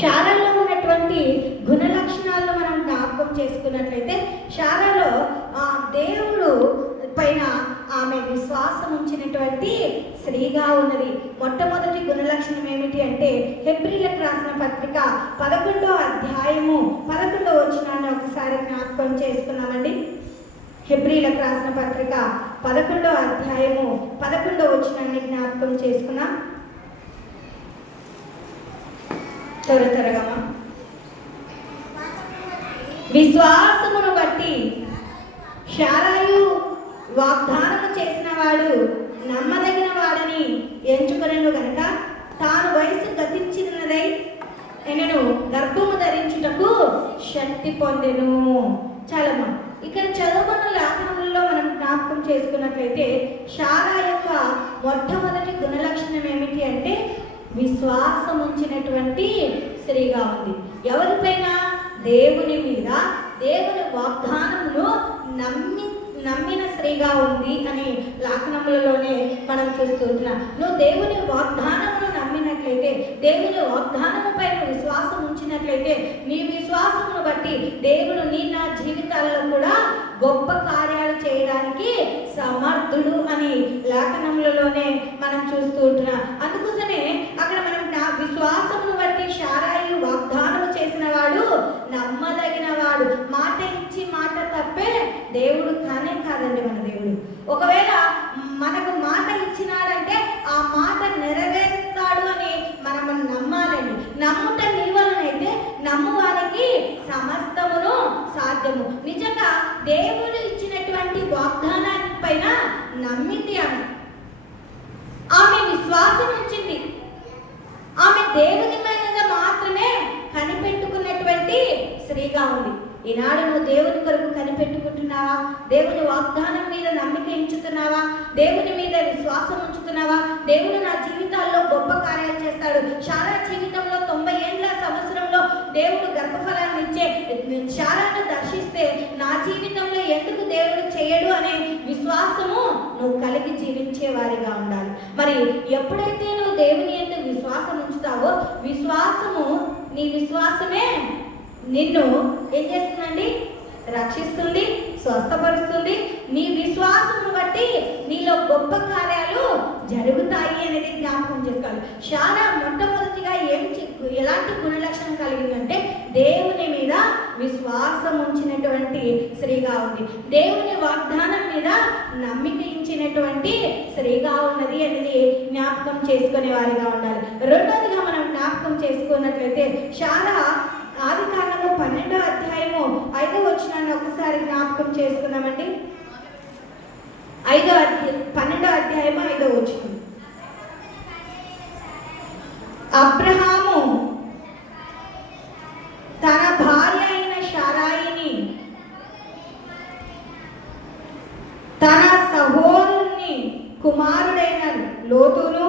శారాలో ఉన్నటువంటి గుణ లక్షణాలను మనం జ్ఞాపకం చేసుకున్నట్లయితే, శారాలో దేవుడు పైన ఆమె విశ్వాసం ఉంచినటువంటి స్త్రీగా ఉన్నది. మొట్టమొదటి గుణ లక్షణం ఏమిటి అంటే, హెబ్రీలకు రాసిన పత్రిక 11వ అధ్యాయము 11వ వచనాన్ని ఒకసారి జ్ఞాపకం చేసుకున్నామండి. హెబ్రీలకు రాసిన పత్రిక 11వ అధ్యాయము 11వ వచనాన్ని జ్ఞాపకం చేసుకున్నాం. త్వరగా విశ్వాసమును బట్టి శారాయు వాగ్దానము చేసిన వాడు నమ్మదగిన వాడని ఎంచుకొనెను గనుక తాను వయసు గతించినదై నేను గర్భము ధరించుటకు శక్తి పొందెను. చాలమ్మా, ఇక్కడ చదువుకున్న లేఖనములలో మనం జ్ఞాపకం చేసుకున్నట్లయితే, శారా యొక్క మొట్టమొదటి గుణలక్షణం ఏమిటి అంటే విశ్వాసం ఉంచినటువంటి స్త్రీగా ఉంది. ఎవరిపైన? దేవుని మీద, దేవుని వాగ్దానమును నమ్మిన స్త్రీగా ఉంది అని లేఖనములలోనే మనం చూస్తుంటున్నాం. నువ్వు దేవుని వాగ్దానమును నమ్మినట్లయితే, దేవుని వాగ్దానము పైన విశ్వాసం ఉంచినట్లయితే, నీ విశ్వాసమును బట్టి దేవుడు నా జీవితాలలో కూడా గొప్ప కార్యాలు చేయడానికి సమర్థుడు అని లేఖనములలోనే మనం చూస్తూ ఉంటున్నాం. అందుకోసమే అక్కడ మనం నా విశ్వాసమును బట్టి శారాయి వాగ్దానము చేసిన వాడు నమ్మదగిన వాడు. మాట ఇచ్చి మాట తప్పే దేవుడు కాదండి మన దేవుడు. ఒకవేళ మనకు మాట ఇచ్చినాడంటే ఆ మాట నెరవేరుస్తాడు అని మనం నమ్మాలండి. నమ్ముట నీ వలనైతే నమ్మువానికి సమస్తమును సాధ్యము. నిజంగా దేవుడు ఇచ్చినటువంటి వాగ్దానాన్ని పైన నమ్మింది ఆమె విశ్వాసం ఉంచింది. ఆమె దేవుని మీద మాత్రమే కనిపెట్టుకున్నటువంటి స్త్రీగా ఉంది. ఈనాడు నువ్వు దేవుని కొరకు కనిపెట్టుకుంటున్నావా? దేవుని వాగ్దానం మీద నమ్మిక ఉంచుతున్నావా? దేవుని మీద విశ్వాసం ఉంచుతున్నావా? దేవుడు నా జీవితాల్లో గొప్ప కార్యాలు చేస్తాడు. శారా జీవితంలో 90 ఏళ్ల సంవత్సరంలో దేవుడు గర్భఫలాన్ని ఇచ్చే శారాను దర్శిస్తే నా జీవితంలో ఎందుకు దేవుడు చేయడు అనే విశ్వాసము నువ్వు కలిగి జీవించే వారిగా ఉండాలి. మరి ఎప్పుడైతే నువ్వు దేవుని యందు విశ్వాసం ఉంచుతావో, నీ విశ్వాసమే నిన్ను ఏం చేస్తుందండి? రక్షిస్తుంది, స్వస్థపరుస్తుంది. నీ విశ్వాసమును బట్టి నీలో గొప్ప కార్యాలు జరుగుతాయి అనేది జ్ఞాపకం చేసుకోవాలి. శారా మొట్టమొదటిగా ఎలాంటి గుణలక్షణం కలిగిందంటే దేవుని మీద విశ్వాసం ఉంచినటువంటి స్త్రీగా ఉంది. దేవుని వాగ్దానం మీద నమ్మిక ఇచ్చినటువంటి స్త్రీగా ఉన్నది అనేది జ్ఞాపకం చేసుకునే వారిగా ఉండాలి. రెండోదిగా మనం జ్ఞాపకం చేసుకున్నట్లయితే, శారా ఆదికాండము 12వ అధ్యాయము 5వ వచనాన్ని ఒకసారి జ్ఞాపకం చేసుకున్నామండి. 12వ అధ్యాయము 5వ వచనం. అబ్రహాము తన భార్య అయిన శారాయిని తన సహోదరుని కుమారుడైన లోతును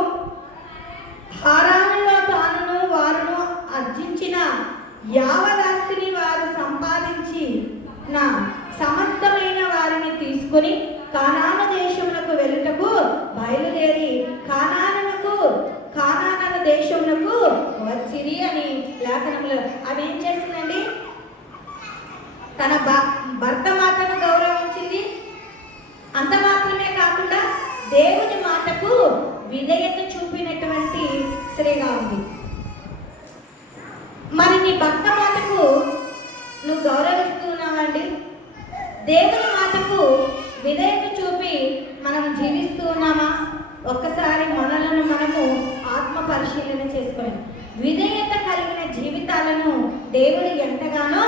హారానులో తానును వారును ఆర్జించిన యావదాస్తిని వారు సంపాదించి నా సమస్తమైన వారిని తీసుకొని కానాను దేశములకు వెళ్ళుటకు బయలుదేరి కానాను దేశములకు వచ్చిరి అని లేఖనంలో ఆమె ఏం చేసిందండి? తన భర్త మాటను గౌరవించింది. అంత మాత్రమే కాకుండా దేవుని మాటకు విధేయత చూపినటువంటి స్త్రీగా ఉంది. మరి నీ భర్త మాటకు నువ్వు గౌరవిస్తూ ఉన్నావండి? దేవుని మాటకు విధేయత చూపి మనం జీవిస్తూ ఉన్నామా? ఒక్కసారి మనలను మనము ఆత్మ పరిశీలన చేసుకొని, విధేయత కలిగిన జీవితాలను దేవుడు ఎంతగానో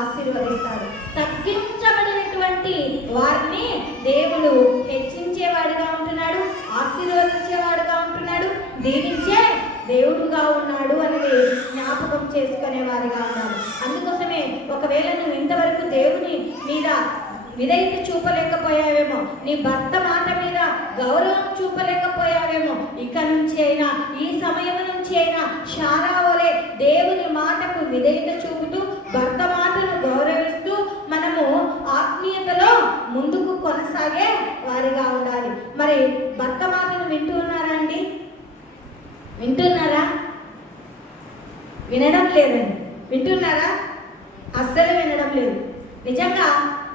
ఆశీర్వదిస్తాడు. తగ్గించబడినటువంటి వారిని దేవుడు హెచ్చించేవాడిగా ఉంటున్నాడు, ఆశీర్వదించేవాడుగా ఉంటున్నాడు, దీవించే దేవుడుగా ఉన్నాడు అనేది జ్ఞాపకం చేసుకునే వారిగా ఉన్నారు. అందుకోసమే ఒకవేళ నువ్వు ఇంతవరకు దేవుని మీద విధేయత చూపలేకపోయావేమో, నీ భర్త మాట మీద గౌరవం చూపలేకపోయావేమో, ఇక నుంచి అయినా, ఈ సమయం నుంచి అయినా శారా వలె దేవుని మాటకు విధేయత చూపుతూ, భర్త మాటను గౌరవిస్తూ మనము ఆత్మీయతలో ముందుకు కొనసాగే వారిగా ఉండాలి. మరి భర్త మాటను వింటూ ఉన్నారా అండి? వింటున్నారా? వినడం లేదండి. వింటున్నారా? అస్సలు వినడం లేదు. నిజంగా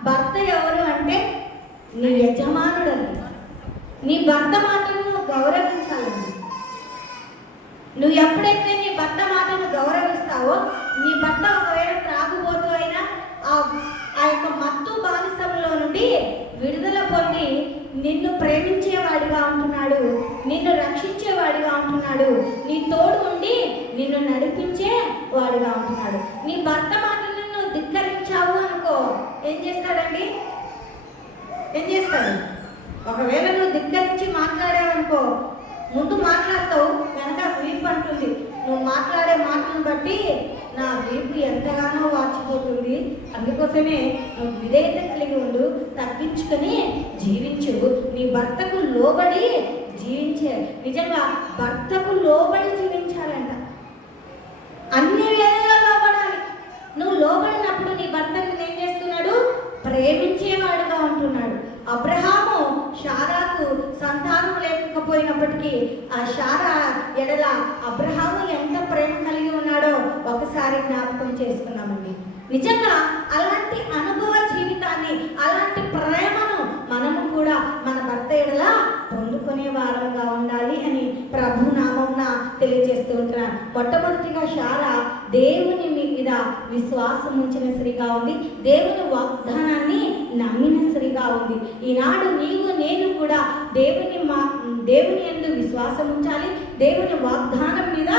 భర్త ఎవరు అంటే నీ యజమానుడండి. నీ భర్త మాటను గౌరవించాలండి. నువ్వు ఎప్పుడైతే నీ భర్త మాటను గౌరవిస్తావో, నీ భర్త ఒకవేళ త్రాగుబోతూ అయినా ఆ యొక్క మత్తు బానిసంలో నుండి విడుదల పొంది నిన్ను ప్రేమించేవాడిగా ఉంటున్నాడు, నిన్ను రక్షించేవాడిగా ఉంటున్నాడు, నీ తోడు ఉండి నిన్ను నడిపించే వాడిగా ఉంటున్నాడు. నీ భర్త మాటను నువ్వు ధిక్కరించావు అనుకో, ఏం చేస్తాడండి? ఏం చేస్తాడు? ఒకవేళ నువ్వు ధిక్కరించి మాట్లాడావనుకో, ముందు మాట్లాడతావు, వెనక వీపు అంటుంది. నువ్వు మాట్లాడే మాటలను బట్టి నా వీపు ఎంతగానో వాచిపోతుంది. అందుకోసమే నువ్వు విధేయత కలిగి ఉండు, తగ్గించుకొని జీవించు. నీ భర్తకు లోబడి జీవించే. నిజంగా భర్తకు లోబడి జీవించాలంట. అన్ని వేళల్లో లోబడాలి. నువ్వు లోబడినప్పుడు నీ భర్తను ఏం చేస్తున్నాడు? ప్రేమించేవాడుగా ఉంటున్నాడు. అబ్రహాము శారాకు సంతానం లేకపోయినప్పటికీ ఆ శారా ఎడల అబ్రహాము ఎంత ప్రేమ కలిగి ఉన్నాడో ఒకసారి జ్ఞాపకం చేసుకున్నామండి. నిజంగా అలాంటి అనుభవ జీవితాన్ని, అలాంటి ప్రేమను మనము కూడా మన భర్త ఎడల పొందుకునే వారంగా ఉండాలి అని ప్రభు నామమున తెలియజేస్తూ ఉంటున్నాను. మొట్టమొదటిగా శారా దేవుని మీద విశ్వాసం ఉంచిన స్త్రీగా ఉంది. దేవుని వాగ్దానాన్ని నమ్మిన స్త్రీగా ఉంది. ఈనాడు నీవు నేను కూడా దేవుని యందు విశ్వాసం ఉంచాలి. దేవుని వాగ్దానం మీద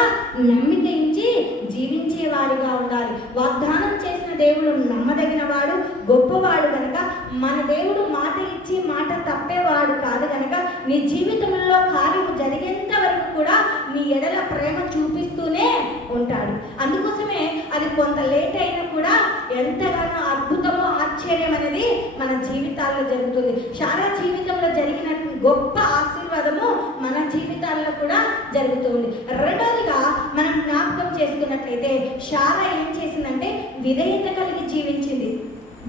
నమ్మిక ఇచ్చి జీవించే వారిగా ఉండాలి. వాగ్దానం చేసిన దేవుడు నమ్మదగిన వాడు, గొప్పవాడు కనుక, మన దేవుడు మాట ఇచ్చి మాట తప్పేవాడు కాదు కనుక, నీ జీవితంలో కార్యము జరిగేంత వరకు కూడా నీ ఎడల ప్రేమ చూపిస్తూనే ఉంటాడు. అందుకోసమే అది కొంత లేట్ అయినా కూడా ఎంతగానో అద్భుతమో ఆశ్చర్యం అనేది మన జీవితాల్లో జరుగుతుంది. శారా జీవితంలో జరిగిన గొప్ప ఆశీర్వాదము మన జీవితాల్లో కూడా జరుగుతుంది. రెండోదిగా మనం జ్ఞాపకం చేసుకున్నట్లయితే శారా ఏం చేసిందంటే విధేయత కలిగి జీవించింది.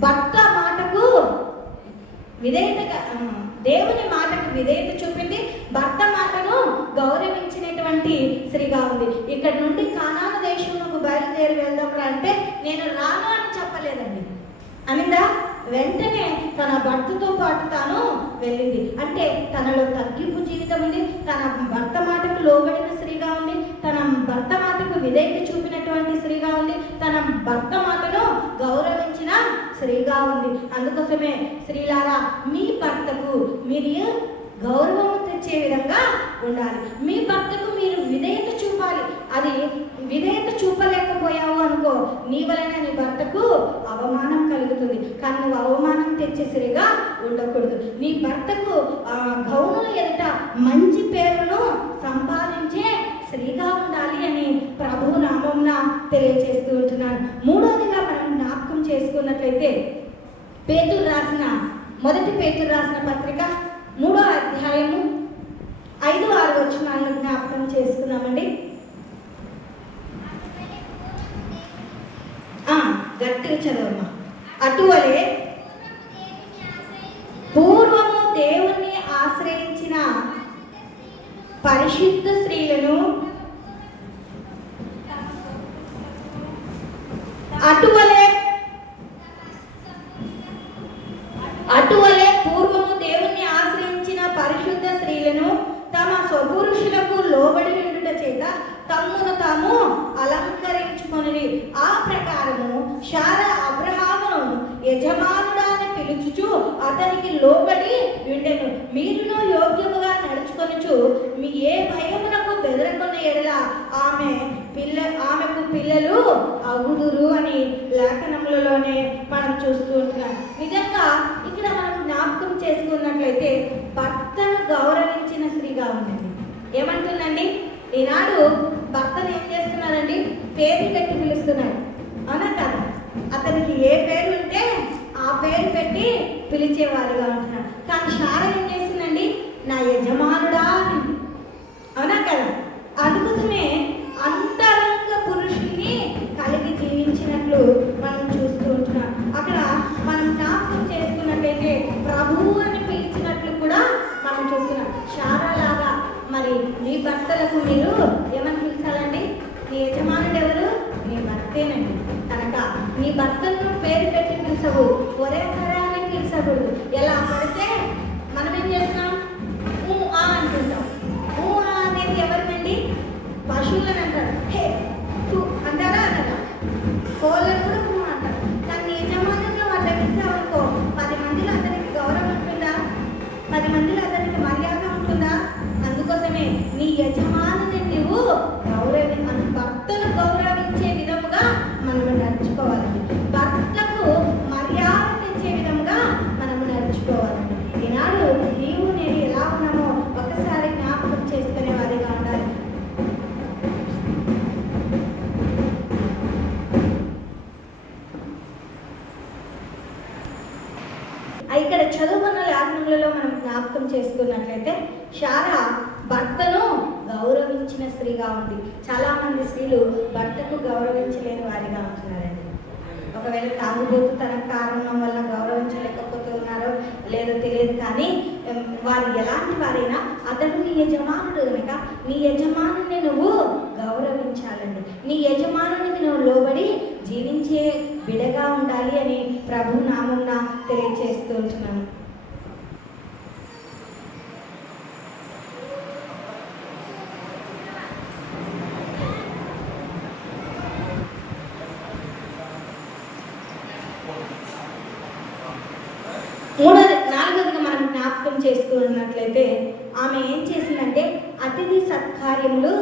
భర్త మాటకు దేవుని మాటకు విధేయత చూపింది. భర్త మాటను గౌరవించినటువంటి స్త్రీగా ఉంది. ఇక్కడ నుండి కానాను దేశంలోకి బయలుదేరి వెళ్దాంరా అంటే నేను రాను అని చెప్పలేదండి. అనిందా? వెంటనే తన భర్తతో పాటు తాను వెళ్ళింది. అంటే తనలో తగ్గింపు జీవితం ఉంది. తన భర్త మాటకు లోబడిన స్త్రీగా ఉంది. తన భర్త మాటకు విధేయత చూపినటువంటి స్త్రీగా ఉంది. తన భర్త మాటను గౌరవించిన స్త్రీగా ఉంది. అందుకోసమే స్త్రీలారా, మీ భర్తకు మీరు గౌరవం తెచ్చే విధంగా ఉండాలి. మీ భర్తకు మీరు విధేయత చూపాలి. అది విధేయత చూపలేకపోయావు అనుకో, నీ వలన నీ భర్తకు అవమానం కలుగుతుంది. కానీ నువ్వు అవమానం తెచ్చే స్త్రీగా ఉండకూడదు. నీ భర్తకు గౌనుల ఎదుట మంచి పేరును సంపాదించే స్త్రీగా ఉండాలి అని ప్రభు నామమున తెలియజేస్తూ ఉంటున్నాను. మూడోదిగా మనం జ్ఞాపకం చేసుకున్నట్లయితే మొదటి పేతురు రాసిన పత్రిక 3వ అధ్యాయము 5-6 వచనాలను జ్ఞాపకం చేసుకున్నామండి. గట్టిగా చదవమ్మా. అటువలే పూర్వము దేవుణ్ణి ఆశ్రయించిన పరిశుద్ధ స్త్రీలను అటువలే పూర్వము దేవుణ్ణి ఆశ్రయించిన పరిశుద్ధ స్త్రీలను తమ స్వపురుషులకు లోబడి ఉండుట చేత తమ్మును తాము అలంకరించుకొని, ఆ ప్రకారము శారా అబ్రహామును యజమానుడా అని పిలుచుచు అతనికి లోబడి ఉండెను. మీరును యోగ్యముగా నడుచుకొనుచు మీ ఏ భయమునకు బెదరకున్న ఎడల ఆమెకు పిల్లలు అగుదురు అని లేఖనములలోనే మనం చూస్తూ ఉంటున్నాం. నిజంగా ఇక్కడ మనం జ్ఞాపకం చేసుకున్నట్లయితే భర్తను గౌరవించిన స్త్రీగా ఉందండి. ఏమంటుందండి? ఈనాడు భర్తను ఏం చేస్తున్నారండి? పేరు పెట్టి పిలుస్తున్నాడు. అవునా కదా? అతనికి ఏ పేరు ఉంటే ఆ పేరు పెట్టి పిలిచేవారుగా ఉంటున్నాడు. కానీ శారా ఏం చేసిందండి? నా యజమానుడా అనింది. అవునా కదా? అందుకోసమే అంతరంగ పురుషుని కలిగి జీవించినట్లు మనం చూస్తూ ఉంటున్నాం. అక్కడ మనం జ్ఞాపకం చేసుకున్నట్లయితే ప్రభువు అని పిలిచినట్లు కూడా మనం చూస్తున్నాం. శారా లాగా మరి మీ భర్తలకు మీరు ఏమని పిలిచాలండి? మీ యజమానుడు ఎవరు? భర్తేనండి కనుక నీ భర్తను పేరు పెట్టి పిలిచవు, ఒరే తరాన్ని పిలిచకూడదు. ఎలా పడితే మనం ఏం చేస్తున్నాం, ఊ ఆ అంటుంటాం. ఊ ఆ అనేది ఎవరినండి? పశువులను అంటారు. హే తూ అంటారా అనరా? కోళ్ళను కూడా ఊ అంటారు. కానీ యజమానులు వాళ్ళ పిలిచావనుకో 10 మందిలో అతనికి గౌరవం ఉంటుందా? 10 మందిలో అతనికి మర్యాద ఉంటుందా? అందుకోసమే నీ యజమానుని నువ్వు భర్తను గౌరవించే విధముగా మనము నడుచుకోవాలండి. భర్తకు మర్యాద తెచ్చే విధముగా మనము నడుచుకోవాలండి. ఈనాడు నీవు నేను ఎలా ఉన్నామో ఒకసారి జ్ఞాపకం చేసుకునే వారిగా ఉండాలి. ఇక్కడ చదువుకున్న లేఖనములలో మనం జ్ఞాపకం చేసుకున్నట్లయితే శారా భర్తను గౌరవించిన స్త్రీగా ఉంది. చాలామంది స్త్రీలు భర్తకు గౌరవించలేని వారిగా ఉంటున్నారండి. ఒకవేళ తాగుబోతు తన కారణం వల్ల గౌరవించలేకపోతూ ఉన్నారో లేదో తెలియదు, కానీ వారు ఎలాంటి వారైనా అతడు నీ యజమానుడు కనుక నీ యజమానుని నువ్వు గౌరవించాలండి. నీ యజమానునికి నువ్వు లోబడి జీవించే బిడగా ఉండాలి అని ప్రభు నామమున తెలియజేస్తూ ఉంటున్నాను. నాలుగోదిగా మనం జ్ఞాపకం చేసుకున్నట్లయితే ఆమె ఏం చేసిందంటే అతిథి సత్కార్యములు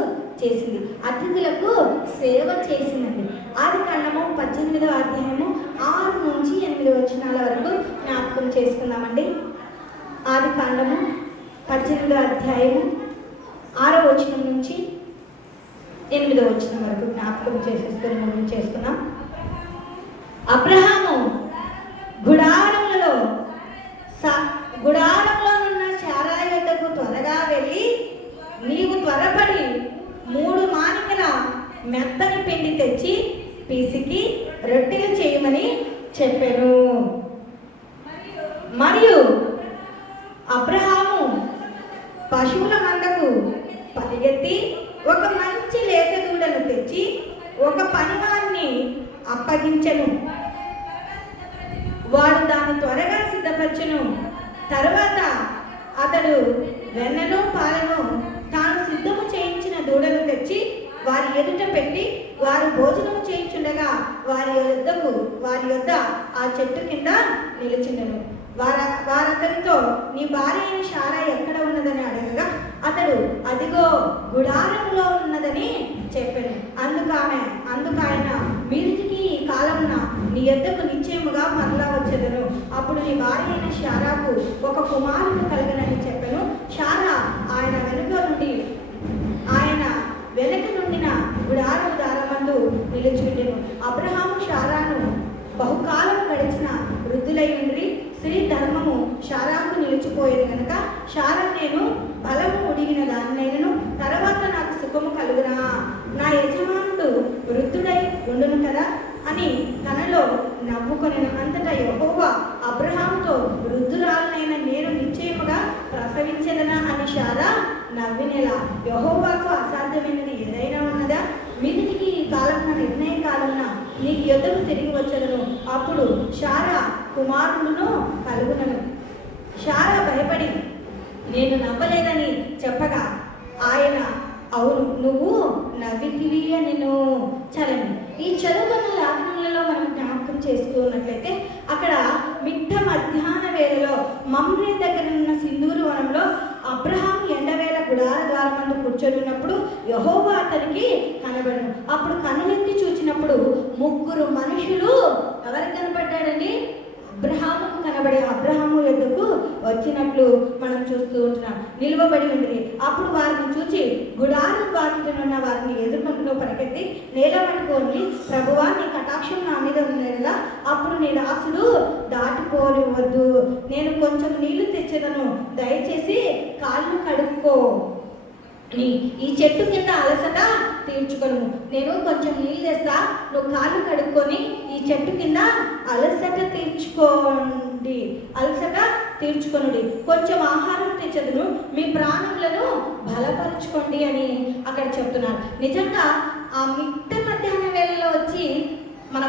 చేసింది, అతిథులకు సేవ చేసిందండి. ఆదికాండము 18వ అధ్యాయము 6 నుంచి 8 వచనాల వరకు జ్ఞాపకం చేసుకుందామండి. ఆదికాండము 18వ అధ్యాయము 6వ వచనం నుంచి 8వ వచనం వరకు జ్ఞాపకం చేసేసుకొని చేసుకున్నాం. అబ్రహాము గుడారంలో ఉన్న శారాయి వద్దకు త్వరగా వెళ్ళి నీవు త్వరపడి 3 మానికల మెత్తని పిండి తెచ్చి పిసికి రొట్టెలు చేయమని చెప్పాను. మరియు అబ్రహాము పశువుల మందకు పరిగెత్తి ఒక మంచి లేత దూడను తెచ్చి ఒక పనివారిని అప్పగించెను. వాడు దాన్ని త్వరగా సిద్ధపరచును. తరువాత అతడు వెన్నను పాలను తాను సిద్ధము చేయించిన దూడను తెచ్చి వారి ఎదుట పెట్టి వారు భోజనము చేయించుండగా వారి యొద్ద ఆ చెట్టు కింద నిలిచిండెను. వారతనితో నీ భార్య అయిన శారా ఎక్కడ ఉన్నదని అడగగా అతడు అదిగో గుడారంలో ఉన్నదని చెప్పాను. అందుకాయన మీదికి ఈ కాలమున నీ యొద్దకు నిశ్చయముగా మరలా వచ్చేదను. అప్పుడు నీ భార్య అయిన శారాకు ఒక కుమారుడు కలగనని చెప్పాను. శారా ఆయన వెనక నుండిన గుడారము దారమందు నిలుచుండెను. అబ్రహాము శారాను బహుకాలం గడిచిన వృద్ధులై ఉండి స్త్రీ ధర్మము శారాకు నిలిచిపోయేది కనుక శారా నేను బలము ఉడిగిన దానినైనను తర్వాత నాకు సుఖము కలుగునా, నా యజమానుడు వృద్ధుడై ఉండును కదా అని తనలో నవ్వుకొనెను. అంతటా యెహోవా అబ్రహాముతో వృద్ధురాలనైన నేను నిశ్చయముగా ప్రసవించెదనా అని శారా నవ్వినెలా. యెహోవాకు అసాధ్యమైనది ఏదైనా ఉన్నదా? మీదికి ఈ కాలంలో నిర్ణయ కాలంలో నీకు యొద్దకు తిరిగి వచ్చెదను. అప్పుడు శారా కుమారులను కలుగునను. శారా భయపడి నేను నవ్వలేదని చెప్పగా ఆయన అవును నువ్వు నవ్వితివి అని చలని. ఈ చదువుకున్న లేఖనములలో మనం జ్ఞాపకం చేస్తూ ఉన్నట్లయితే అక్కడ మిట్ట మధ్యాహ్న వేళలో మమ్రే దగ్గర ఉన్న సింధూరు వనంలో అబ్రహాం ఎండవేళ గుడార ద్వారమందు కూర్చొని ఉన్నప్పుడు యెహోవా అతనికి కనబడను. అప్పుడు కనులెత్తి చూచినప్పుడు 3 మనుషులు ఎవరికి కనబడ్డాడండి? అబ్రహాముకు కనబడే అబ్రహాము యొద్దకు వచ్చినట్లు మనం చూస్తూ ఉంటున్నాం. నిలువబడి ఉండి అప్పుడు వారిని చూచి గుడారం బాధితున్న వారిని ఎదుర్కొంటూ పరిగెత్తి నేల పట్టుకొని ప్రభువా నీ కటాక్షం నా మీద ఉన్నదా అప్పుడు నీ దాసుడు దాటుకోనివద్దు, నేను కొంచెం నీళ్లు తెచ్చేదను, దయచేసి కాళ్ళు కడుక్కో, ఈ చెట్టు కింద అలసట తీర్చుకొను. నేను కొంచెం నీళ్ళు తెస్తా, నువ్వు కాళ్ళు కడుక్కొని ఈ చెట్టు కింద అలసట తీర్చుకొనుడి, కొంచెం ఆహారం తెచ్చదును, మీ ప్రాణములను బలపరుచుకోండి అని అక్కడ చెప్తున్నారు. నిజంగా ఆ మిట్ట మధ్యాహ్న వేళలో వచ్చి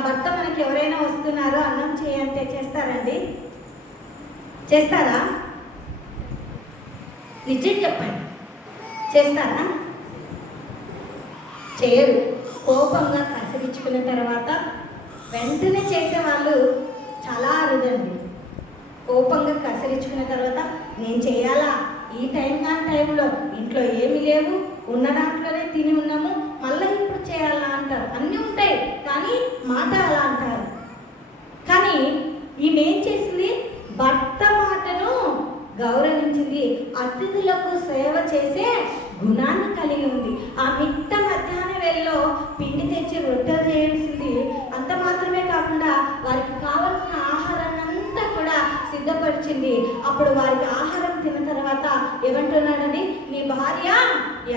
భర్త మనకి ఎవరైనా వస్తున్నారో అన్నం చేయంటే చేస్తారండి? చేస్తారా? నిజం చెప్పండి, చేస్తారా? చేయరు. కోపంగా కసిరించుకున్న తర్వాత వెంటనే చేసేవాళ్ళు చాలా అరుదండి. కోపంగా కసిరించుకున్న తర్వాత నేను చేయాలా, ఈ టైంలో ఇంట్లో ఏమీ లేవు, ఉన్న దాంట్లోనే తిని ఉన్నాము, మళ్ళీ ఇప్పుడు చేయాలా అంటారు. అన్నీ ఉంటాయి కానీ మాట అలా అంటారు. కానీ ఈమె ఏం చేసింది? భర్త మాటను గౌరవించింది. అతిథులకు సేవ చేసే గుణాన్ని కలిగి ఉంది. ఆ మిట్ట మధ్యాహ్న వేళలో పిండి తెచ్చి రొట్టెలు చేయాల్సింది. అంత మాత్రమే కాకుండా వారికి కావలసిన ఆహారాన్ని అంతా కూడా సిద్ధపరిచింది. అప్పుడు వారికి ఆహారం తిన్న తర్వాత ఏమంటున్నాడని, నీ భార్య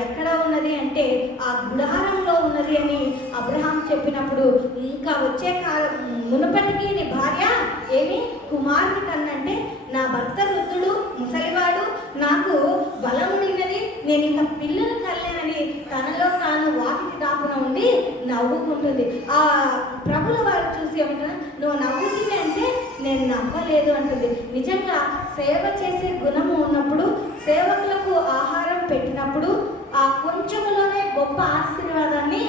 ఎక్కడ ఉన్నది అంటే ఆ గుడారంలో ఉన్నది అని అబ్రహాం చెప్పినప్పుడు, ఇంకా వచ్చే కాలం మునుపటికి నీ భార్య ఏమి కుమారుని కన్నంటే, నా భర్త వృద్ధుడు ముసలివాడు, నాకు బలముడినది, నేను ఇంకా పిల్లలు కల్లేనని తనలో తాను వాకిటి దాపున ఉండి నవ్వుకుంటుంది. ఆ ప్రభుల వారు చూసి ఏమంటున్నా, నువ్వు నవ్వుతుంది అంటే నేను నవ్వలేదు అంటుంది. నిజంగా సేవ చేసే గుణము ఉన్నప్పుడు, సేవకులకు ఆహారం పెట్టినప్పుడు ఆ కొంచెములోనే గొప్ప ఆశీర్వాదాన్ని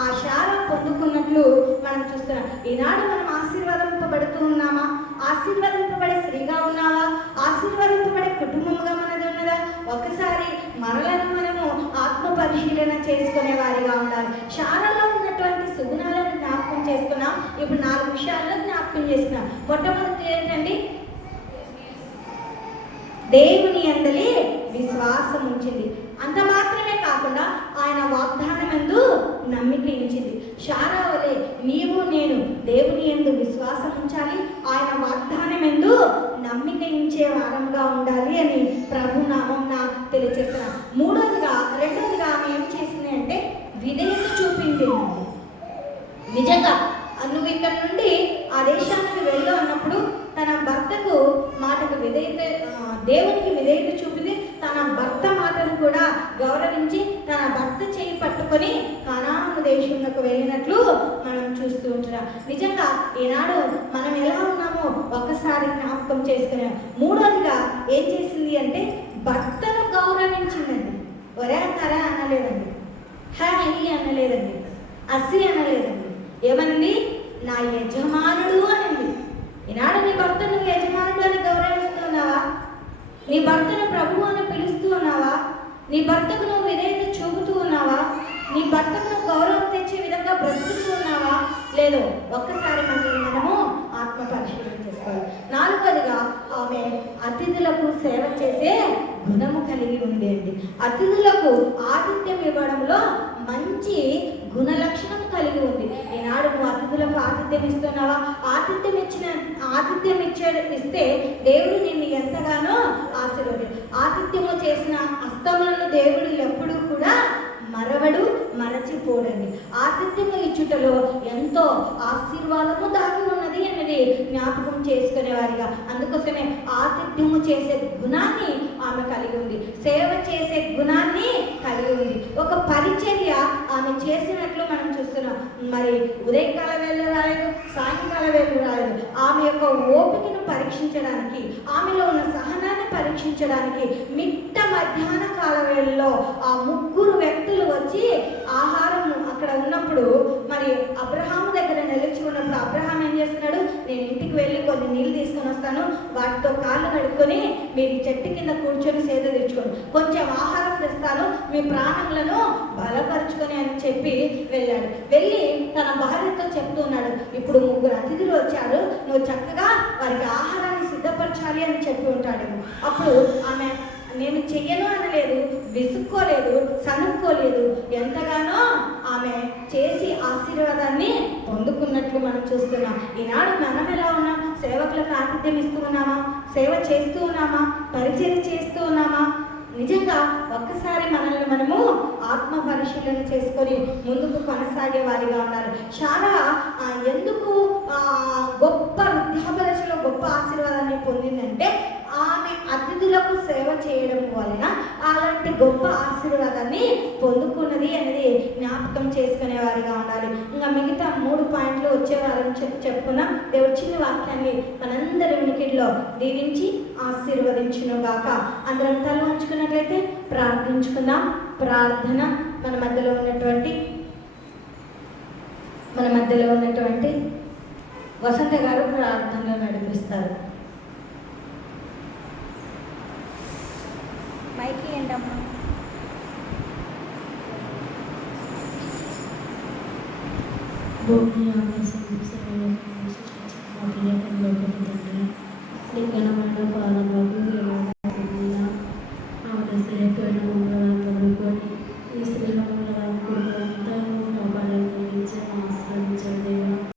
ఆ శారా పొందుకున్నట్లు మనం చూస్తున్నాం. ఈనాడు మనం ఆశీర్వాదింపబడుతూ ఉన్నామా? ఆశీర్వాదింపబడే స్త్రీగా ఉన్నావా? ఆశీర్వాదింపబడే కుటుంబంగా మనది ఉన్నదా? ఒకసారి మనలను మనము ఆత్మ పరిశీలన చేసుకునే వారిగా ఉండాలి. శారాలో ఉన్నటువంటి సుగుణాలను జ్ఞాపకం చేసుకున్నాం. ఇప్పుడు 4 విషయాల్లో జ్ఞాపకం చేసుకున్నాం. మొట్టమొదటి ఏంటండి? దేవుని యందలి విశ్వాసం ఉంచింది. అంత మాత్రమే కాకుండా ఆయన వాగ్దానం యందు నమ్మిక ఉంచింది. శారా వలె నీవు నేను దేవుని యందు విశ్వాసం ఉంచాలి, ఆయన వాగ్దానం యందు నమ్మిక ఉంచే వారంగా ఉండాలి అని ప్రభు నామం తెలియజేస్తున్నాను. రెండోదిగా ఆమె ఏం చేసింది అంటే విధేయత చూపింది. నిజంగా నువ్వు ఇక్కడ నుండి ఆ దేశానికి వెళ్ళు అన్నప్పుడు తన భర్తకు మాటకు దేవునికి విధేయత చూపింది. తన భర్త మాటను కూడా గౌరవించి తన భర్త చేయి పట్టుకొని కనాను దేశంలోకి వెళ్ళినట్లు మనం చూస్తూ ఉంటున్నాం. నిజంగా ఈనాడు మనం ఎలా ఉన్నామో ఒక్కసారి జ్ఞాపకం చేసుకున్నాం. మూడోదిగా ఏం చేసింది అంటే భర్తను గౌరవించిందండి. ఒరే తరే అనలేదండి, హై అనలేదండి, అస్సి అనలేదండి. ఏమనండి? నా యజమానుడు అనింది. ఈనాడు నీ భర్తను యజమానుడు అని గౌరవిస్తున్నావా? నీ భర్తను ప్రభువు అని పిలుస్తూ ఉన్నావా? నీ భర్తకు నువ్వు విధేయత చూపుతూ ఉన్నావా? నీ భర్తకు నువ్వు గౌరవం తెచ్చే విధంగా బ్రతుకుతూ ఉన్నావా? లేదు. ఒక్కసారి మనము ఆత్మ పరిశీలన చేసుకోవాలి. 4వదిగా ఆమె అతిథులకు సేవ చేసే గుణము కలిగి ఉండేది. అతిథులకు ఆతిథ్యం ఇవ్వడంలో మంచి గుణ లక్షణం కలిగి ఉంది. ఈనాడు నువ్వు అతిథులకు ఆతిథ్యం ఇస్తున్నావా? ఆతిథ్యం ఇస్తే దేవుడు నిన్ను ఎంతగానో ఆతిథ్యము చేసిన హస్తములను దేవుడు ఎప్పుడూ కూడా మరచిపోడండి. ఆతిథ్యము ఇచ్చుటలో ఎంతో ఆశీర్వాదము దాగి ఉన్నది అనేది జ్ఞాపకం చేసుకునేవారిగా. అందుకోసమే ఆతిథ్యము చేసే గుణాన్ని ఆమె కలిగి ఉంది, సేవ చేసే గుణాన్ని కలిగి ఉంది. ఒక పరిచర్య ఆమె చేసినట్లు మనం చూస్తున్నాం. మరి ఉదయకాల వేళ రాలేదు, సాయంకాల వేళ రాలేదు. ఆమె యొక్క ఓపికను పరీక్షించడానికి, ఆమెలో ఉన్న సహనాన్ని పరీక్షించడానికి మిట్ట మధ్యాహ్న కాల వేళలో ఆ 3 వ్యక్తులు వచ్చి ఆహారం అక్కడ ఉన్నప్పుడు, మరి అబ్రహాము దగ్గర నిలిచి ఉన్నప్పుడు అబ్రహాం ఏం చేస్తున్నాడు? నేను ఇంటికి వెళ్ళి కొన్ని నీళ్ళు తీసుకొని వస్తాను, వాటితో కాళ్ళు కడుక్కొని మీరు ఈ చెట్టు కింద కూర్చొని సేద తెచ్చుకోండి, కొంచెం ఆహారం తెస్తాను, మీ ప్రాణములను బలపరుచుకొని అని చెప్పి వెళ్ళాడు. వెళ్ళి తన భార్యతో చెప్తున్నాడు, ఇప్పుడు 3 అతిథులు వచ్చారు, నువ్వు చక్కగా వారికి ఆహారాన్ని సిద్ధపరచాలి అని చెప్పి ఉంటాడు. అప్పుడు ఆమె నేను చెయ్యను అనలేదు, విసుక్కోలేదు, సనుక్కోలేదు. ఎంతగానో ఆమె చేసి ఆశీర్వాదాన్ని పొందుకున్నట్లు మనం చూస్తున్నాం. ఈనాడు మనం ఎలా ఉన్నాం? సేవకులకు ఆతిథ్యం ఇస్తూ ఉన్నామా? సేవ చేస్తూ ఉన్నామా? పరిచయం చేస్తూ ఉన్నామా? నిజంగా ఒక్కసారి మనల్ని మనము ఆత్మ పరిశీలన చేసుకొని ముందుకు కొనసాగే వారిగా ఉన్నారు. శారా ఎందుకు గొప్ప వృద్ధాపదశలో గొప్ప ఆశీర్వాదాన్ని పొందిందంటే ఆమె అతిథులకు సేవ చేయడం వలన అలాంటి గొప్ప ఆశీర్వాదాన్ని పొందుకున్నది అనేది జ్ఞాపకం చేసుకునే వారిగా ఉండాలి. ఇంకా మిగతా 3 పాయింట్లు వచ్చే వారం చెప్పుకున్నాం. దేవుడి చిన్న వాక్యాన్ని మనందరి వినికిడిలో దీవించి ఆశీర్వదించును గాక. అందరం తల ఉంచుకున్నట్లయితే ప్రార్థించుకుందాం. ప్రార్థన మన మధ్యలో ఉన్నటువంటి వసంత గారు ప్రార్థనలో నడిపిస్తారు. మైకి ఏంటమ్మా? భూమి ఆకాశం నీ ఘనమైన